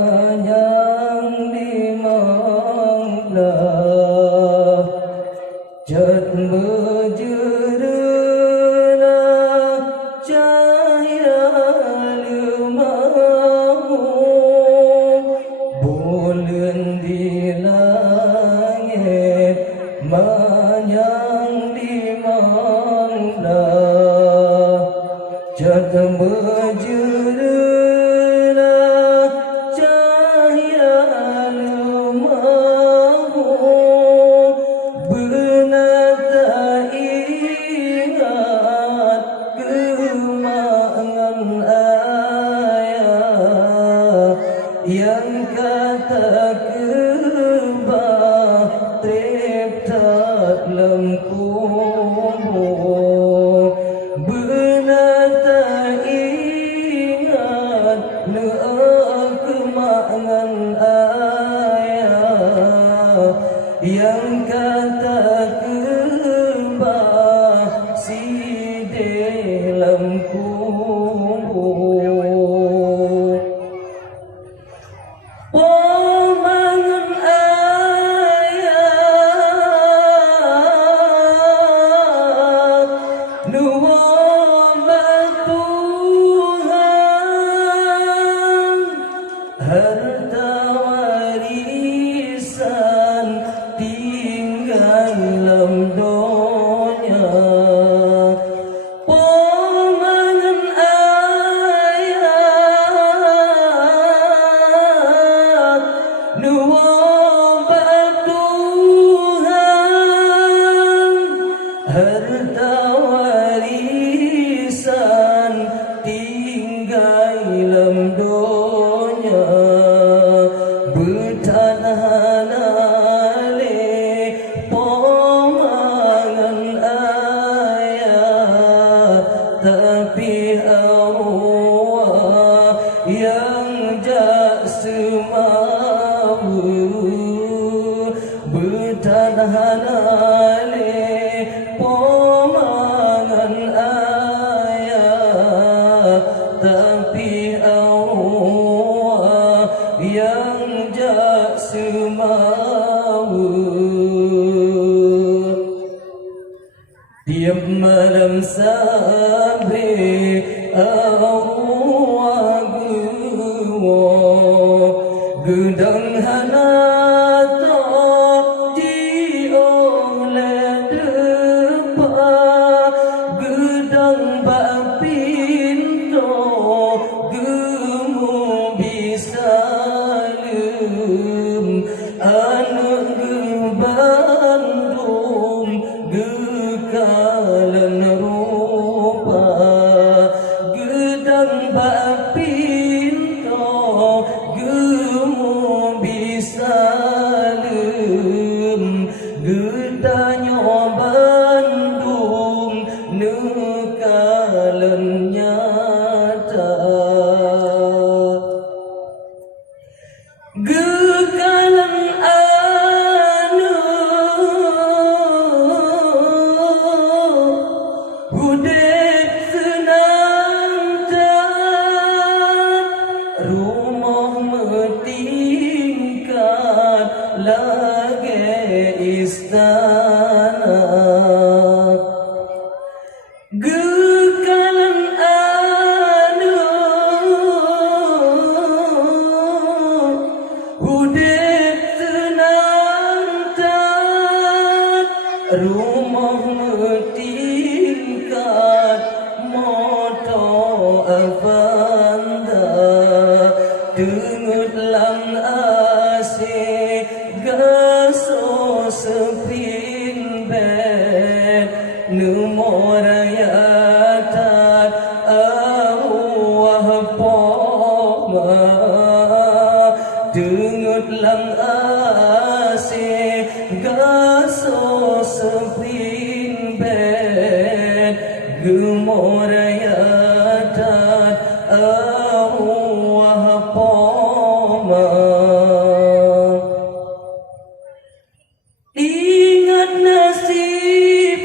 manyang limang dah jat berjerena cahaya lemahu bulan di langit manyang limang dah jat berjerena cahaya lemahu benar tak ingat kemangan ayah yang kata kebah trip tak lengkung benar tak ingat kemangan ayah yang kata kebah si dalam kubur. Pemangan ayah nuwun Tuhan harta warisan tinggal dalam donya. Pemangan ayah nuwun Tuhan harta warisan tinggal dalam donya bertanah nale pemangan ayah tapi arwah yang jak semahu bertanah nale pemangan ayah tapi arwah yang jak semahu tiap malam sabre arwah gedang hanata di oleh depan gedang bak pintu gemu bisa lem anak gebandung gekalan rupa gedang bak pintu gemu bisa lem gedanya Bandung nekalan nyata gekalan anu hudep senantan rumah metingkat lagi istana gekalan anu hudep senantan rumah metingkat moto avanda dengut lang ase gaso sepin ben numorayatan awah ponga dengut lang ase gaso sepin ben gemorayatan awah ponga ingat nasib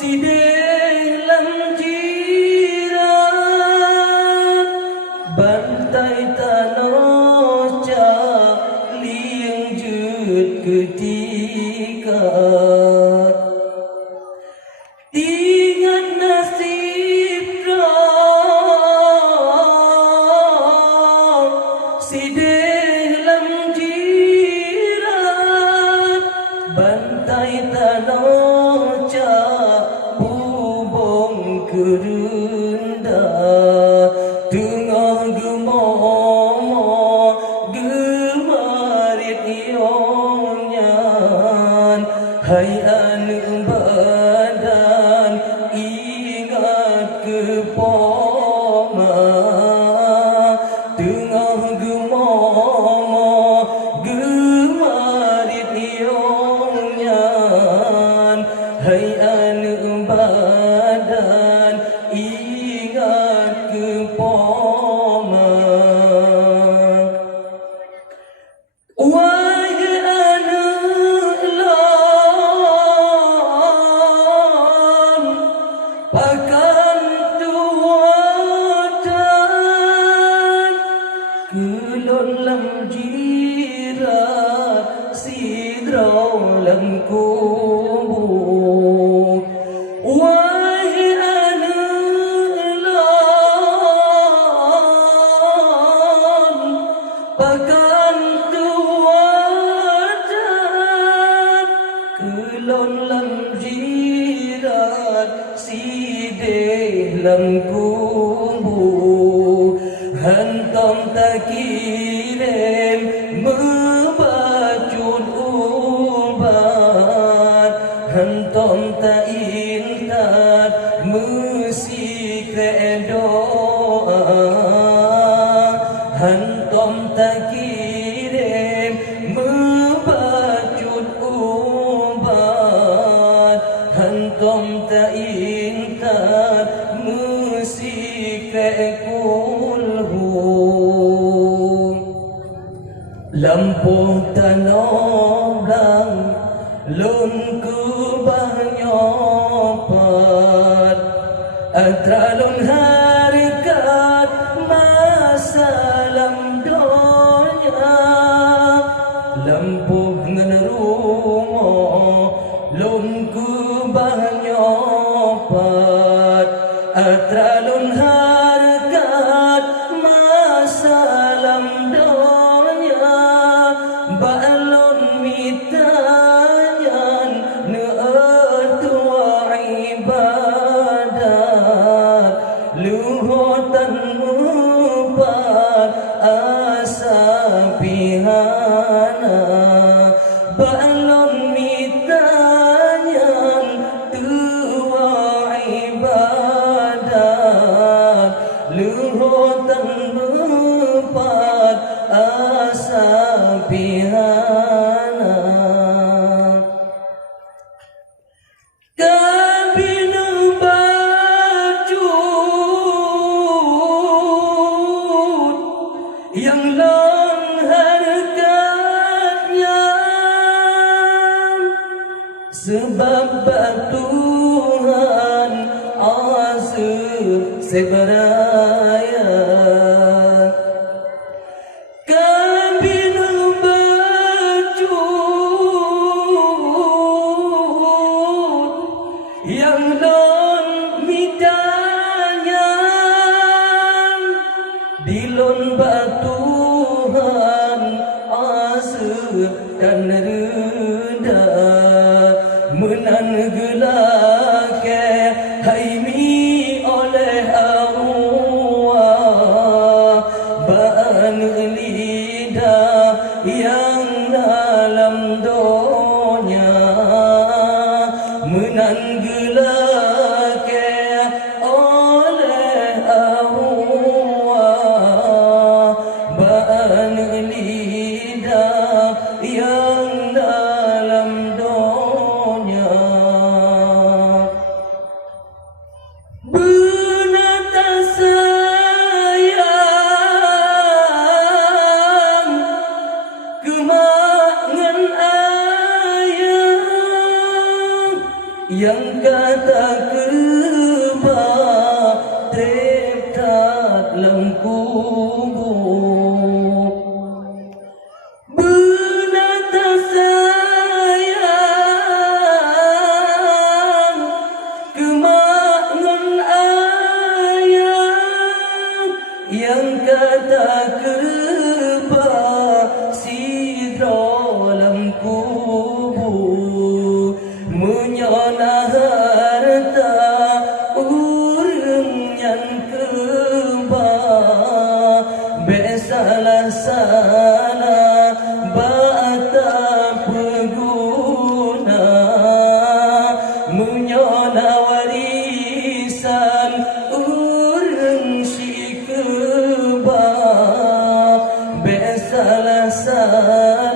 si dalam jiran kirim membacun ubat hentom ta intat mesti doa hentom ta kirim membacun ubat hentom ta intat mesti lampu tanoblang lun ku banyopat atralun harikat masalam donya lampu ngenerumo lun ku banyopat atralun harikat masalam donya balon mitanyan neatua ibadat luhutan mubat asa pihana balon mitanyan tua ibadat luhutan mubat asa pihana kabinu bajut yang lon harganya sebab Tuhan asur seberaya yang lon midanyan dilon batuhan asur dan rendah menan gelake haimi oleh Allah baan lidah yang dalam donya menanggelake oleh Allah baan lidah yang dalam donya benata sayang kemangan ayam yang kata keba tretat lengkubu benata sayang kemangan ayam yang kata keba sidro lengkubu menyona harta urang yang keba besalah salah bata peguna menyona warisan urang si keba besalah salah